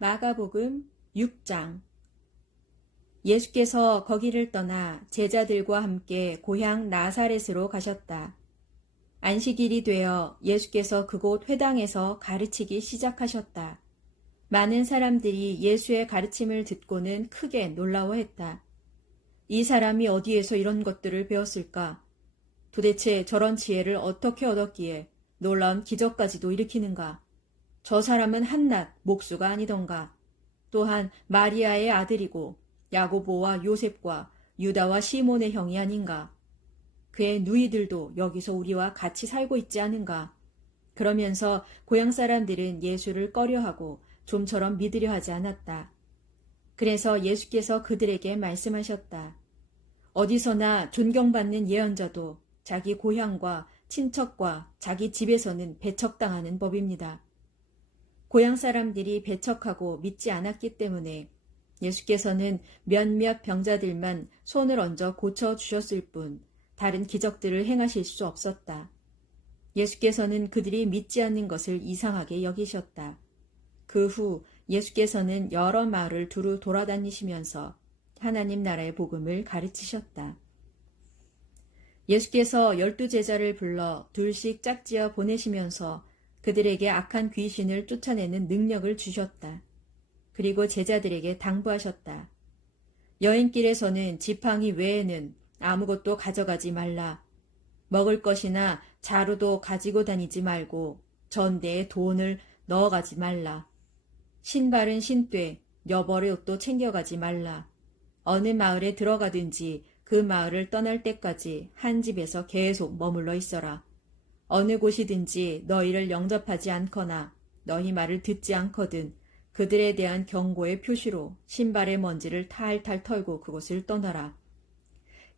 마가복음 6장. 예수께서 거기를 떠나 제자들과 함께 고향 나사렛으로 가셨다. 안식일이 되어 예수께서 그곳 회당에서 가르치기 시작하셨다. 많은 사람들이 예수의 가르침을 듣고는 크게 놀라워했다. 이 사람이 어디에서 이런 것들을 배웠을까? 도대체 저런 지혜를 어떻게 얻었기에 놀라운 기적까지도 일으키는가? 저 사람은 한낱 목수가 아니던가. 또한 마리아의 아들이고 야고보와 요셉과 유다와 시몬의 형이 아닌가. 그의 누이들도 여기서 우리와 같이 살고 있지 않은가. 그러면서 고향 사람들은 예수를 꺼려하고 좀처럼 믿으려 하지 않았다. 그래서 예수께서 그들에게 말씀하셨다. 어디서나 존경받는 예언자도 자기 고향과 친척과 자기 집에서는 배척당하는 법입니다. 고향 사람들이 배척하고 믿지 않았기 때문에 예수께서는 몇몇 병자들만 손을 얹어 고쳐주셨을 뿐 다른 기적들을 행하실 수 없었다. 예수께서는 그들이 믿지 않는 것을 이상하게 여기셨다. 그 후 예수께서는 여러 마을을 두루 돌아다니시면서 하나님 나라의 복음을 가르치셨다. 예수께서 12제자를 불러 둘씩 짝지어 보내시면서 그들에게 악한 귀신을 쫓아내는 능력을 주셨다. 그리고 제자들에게 당부하셨다. 여행길에서는 지팡이 외에는 아무것도 가져가지 말라. 먹을 것이나 자루도 가지고 다니지 말고 전대에 돈을 넣어가지 말라. 신발은 신되 여벌의 옷도 챙겨가지 말라. 어느 마을에 들어가든지 그 마을을 떠날 때까지 한 집에서 계속 머물러 있어라. 어느 곳이든지 너희를 영접하지 않거나 너희 말을 듣지 않거든 그들에 대한 경고의 표시로 신발의 먼지를 탈탈 털고 그곳을 떠나라.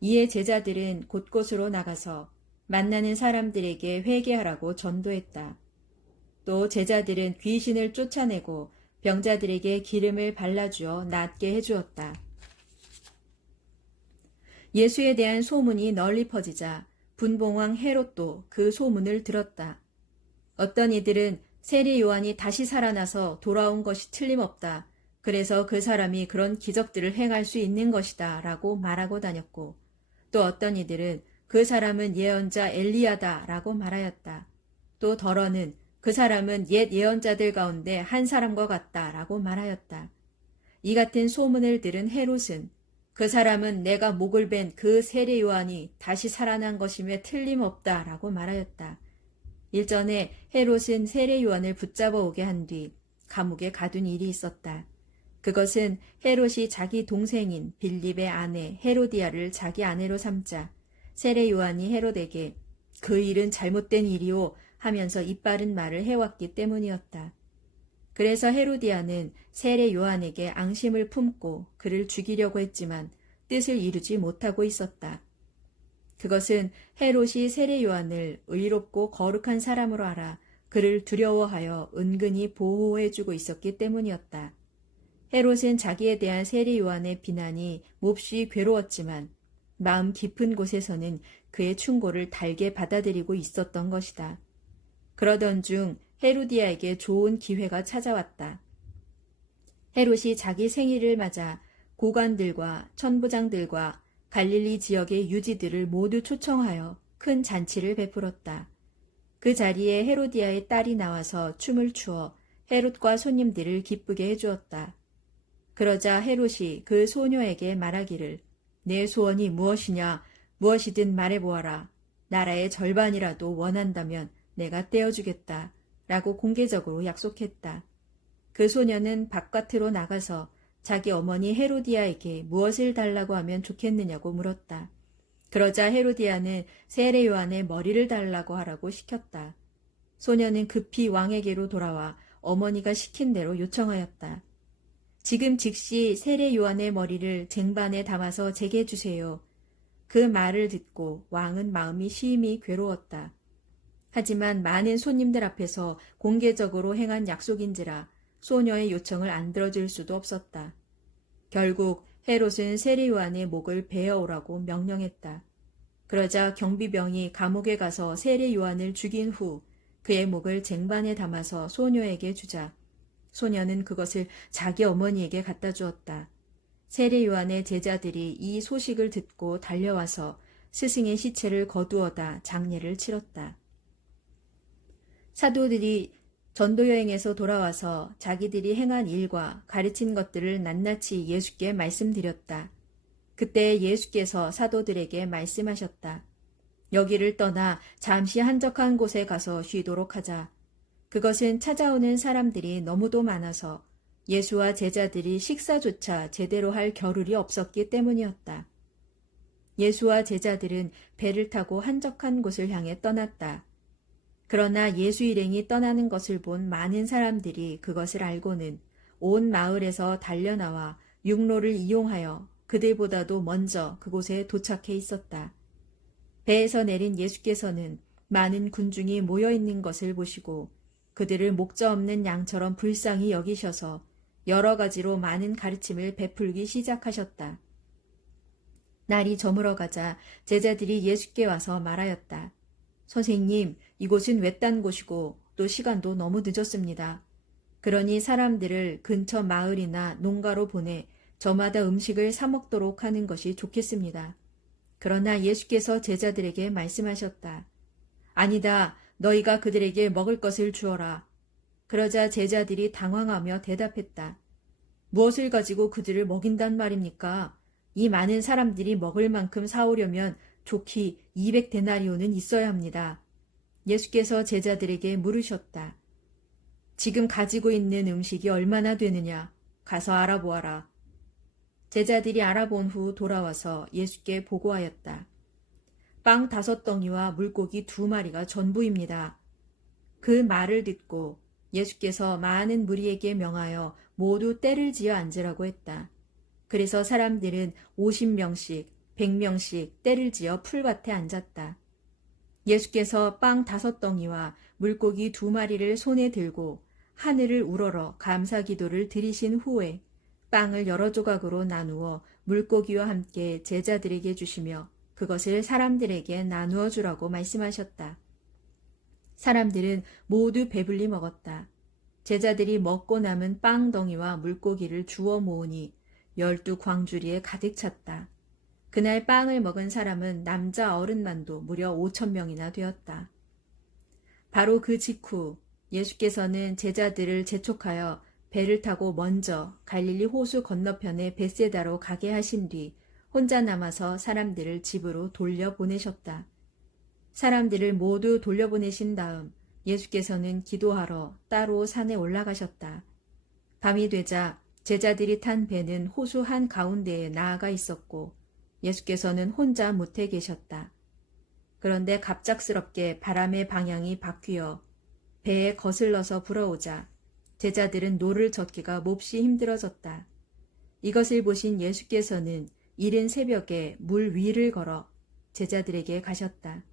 이에 제자들은 곳곳으로 나가서 만나는 사람들에게 회개하라고 전도했다. 또 제자들은 귀신을 쫓아내고 병자들에게 기름을 발라주어 낫게 해주었다. 예수에 대한 소문이 널리 퍼지자 분봉왕 헤롯도 그 소문을 들었다. 어떤 이들은 세리 요한이 다시 살아나서 돌아온 것이 틀림없다. 그래서 그 사람이 그런 기적들을 행할 수 있는 것이다 라고 말하고 다녔고, 또 어떤 이들은 그 사람은 예언자 엘리야다 라고 말하였다. 또 더러는 그 사람은 옛 예언자들 가운데 한 사람과 같다 라고 말하였다. 이 같은 소문을 들은 헤롯은 그 사람은 내가 목을 벤 그 세례 요한이 다시 살아난 것임에 틀림없다 라고 말하였다. 일전에 헤롯은 세례 요한을 붙잡아 오게 한 뒤 감옥에 가둔 일이 있었다. 그것은 헤롯이 자기 동생인 빌립의 아내 헤로디아를 자기 아내로 삼자 세례 요한이 헤롯에게 그 일은 잘못된 일이오 하면서 이빠른 말을 해왔기 때문이었다. 그래서 헤로디아는 세례 요한에게 앙심을 품고 그를 죽이려고 했지만 뜻을 이루지 못하고 있었다. 그것은 헤롯이 세례 요한을 의롭고 거룩한 사람으로 알아 그를 두려워하여 은근히 보호해주고 있었기 때문이었다. 헤롯은 자기에 대한 세례 요한의 비난이 몹시 괴로웠지만 마음 깊은 곳에서는 그의 충고를 달게 받아들이고 있었던 것이다. 그러던 중 헤로디아에게 좋은 기회가 찾아왔다. 헤롯이 자기 생일을 맞아 고관들과 천부장들과 갈릴리 지역의 유지들을 모두 초청하여 큰 잔치를 베풀었다. 그 자리에 헤로디아의 딸이 나와서 춤을 추어 헤롯과 손님들을 기쁘게 해주었다. 그러자 헤롯이 그 소녀에게 말하기를 내 소원이 무엇이냐 무엇이든 말해보아라. 나라의 절반이라도 원한다면 내가 떼어주겠다. 라고 공개적으로 약속했다. 그 소녀는 바깥으로 나가서 자기 어머니 헤로디아에게 무엇을 달라고 하면 좋겠느냐고 물었다. 그러자 헤로디아는 세례 요한의 머리를 달라고 하라고 시켰다. 소녀는 급히 왕에게로 돌아와 어머니가 시킨 대로 요청하였다. 지금 즉시 세례 요한의 머리를 쟁반에 담아서 제게 주세요. 그 말을 듣고 왕은 마음이 심히 괴로웠다. 하지만 많은 손님들 앞에서 공개적으로 행한 약속인지라 소녀의 요청을 안 들어줄 수도 없었다. 결국 헤롯은 세례 요한의 목을 베어오라고 명령했다. 그러자 경비병이 감옥에 가서 세례 요한을 죽인 후 그의 목을 쟁반에 담아서 소녀에게 주자 소녀는 그것을 자기 어머니에게 갖다 주었다. 세례 요한의 제자들이 이 소식을 듣고 달려와서 스승의 시체를 거두어다 장례를 치렀다. 사도들이 전도여행에서 돌아와서 자기들이 행한 일과 가르친 것들을 낱낱이 예수께 말씀드렸다. 그때 예수께서 사도들에게 말씀하셨다. 여기를 떠나 잠시 한적한 곳에 가서 쉬도록 하자. 그것은 찾아오는 사람들이 너무도 많아서 예수와 제자들이 식사조차 제대로 할 겨를이 없었기 때문이었다. 예수와 제자들은 배를 타고 한적한 곳을 향해 떠났다. 그러나 예수 일행이 떠나는 것을 본 많은 사람들이 그것을 알고는 온 마을에서 달려나와 육로를 이용하여 그들보다도 먼저 그곳에 도착해 있었다. 배에서 내린 예수께서는 많은 군중이 모여 있는 것을 보시고 그들을 목자 없는 양처럼 불쌍히 여기셔서 여러 가지로 많은 가르침을 베풀기 시작하셨다. 날이 저물어가자 제자들이 예수께 와서 말하였다. 선생님, 이곳은 외딴 곳이고 또 시간도 너무 늦었습니다. 그러니 사람들을 근처 마을이나 농가로 보내 저마다 음식을 사 먹도록 하는 것이 좋겠습니다. 그러나 예수께서 제자들에게 말씀하셨다. 아니다, 너희가 그들에게 먹을 것을 주어라. 그러자 제자들이 당황하며 대답했다. 무엇을 가지고 그들을 먹인단 말입니까? 이 많은 사람들이 먹을 만큼 사오려면 좋기 200데나리온은 있어야 합니다. 예수께서 제자들에게 물으셨다. 지금 가지고 있는 음식이 얼마나 되느냐? 가서 알아보아라. 제자들이 알아본 후 돌아와서 예수께 보고하였다. 빵 5덩이와 물고기 2마리가 전부입니다. 그 말을 듣고 예수께서 많은 무리에게 명하여 모두 때를 지어 앉으라고 했다. 그래서 사람들은 50명씩, 100명씩 때를 지어 풀밭에 앉았다. 예수께서 빵 5덩이와 물고기 2마리를 손에 들고 하늘을 우러러 감사기도를 드리신 후에 빵을 여러 조각으로 나누어 물고기와 함께 제자들에게 주시며 그것을 사람들에게 나누어 주라고 말씀하셨다. 사람들은 모두 배불리 먹었다. 제자들이 먹고 남은 빵 덩이와 물고기를 주워 모으니 12광주리에 가득 찼다. 그날 빵을 먹은 사람은 남자 어른만도 무려 5,000명이나 되었다. 바로 그 직후 예수께서는 제자들을 재촉하여 배를 타고 먼저 갈릴리 호수 건너편의 벳세다로 가게 하신 뒤 혼자 남아서 사람들을 집으로 돌려보내셨다. 사람들을 모두 돌려보내신 다음 예수께서는 기도하러 따로 산에 올라가셨다. 밤이 되자 제자들이 탄 배는 호수 한 가운데에 나아가 있었고 예수께서는 혼자 못해 계셨다. 그런데 갑작스럽게 바람의 방향이 바뀌어 배에 거슬러서 불어오자 제자들은 노를 젓기가 몹시 힘들어졌다. 이것을 보신 예수께서는 이른 새벽에 물 위를 걸어 제자들에게 가셨다.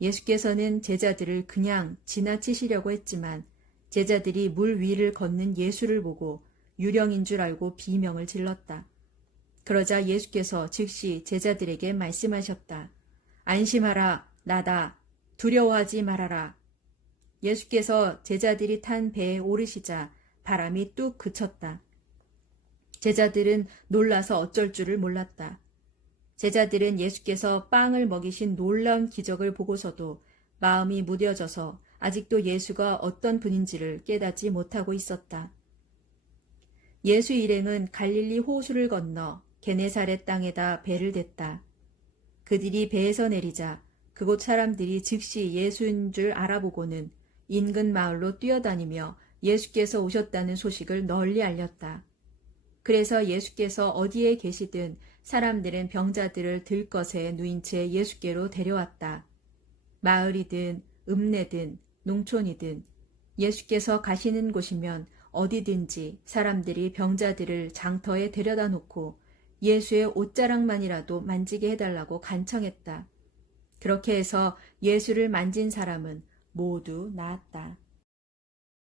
예수께서는 제자들을 그냥 지나치시려고 했지만 제자들이 물 위를 걷는 예수를 보고 유령인 줄 알고 비명을 질렀다. 그러자 예수께서 즉시 제자들에게 말씀하셨다. 안심하라, 나다. 두려워하지 말아라. 예수께서 제자들이 탄 배에 오르시자 바람이 뚝 그쳤다. 제자들은 놀라서 어쩔 줄을 몰랐다. 제자들은 예수께서 빵을 먹이신 놀라운 기적을 보고서도 마음이 무뎌져서 아직도 예수가 어떤 분인지를 깨닫지 못하고 있었다. 예수 일행은 갈릴리 호수를 건너 게네사렛 땅에다 배를 댔다. 그들이 배에서 내리자 그곳 사람들이 즉시 예수인 줄 알아보고는 인근 마을로 뛰어다니며 예수께서 오셨다는 소식을 널리 알렸다. 그래서 예수께서 어디에 계시든 사람들은 병자들을 들것에 누인 채 예수께로 데려왔다. 마을이든 읍내든 농촌이든 예수께서 가시는 곳이면 어디든지 사람들이 병자들을 장터에 데려다 놓고 예수의 옷자락만이라도 만지게 해달라고 간청했다. 그렇게 해서 예수를 만진 사람은 모두 나았다.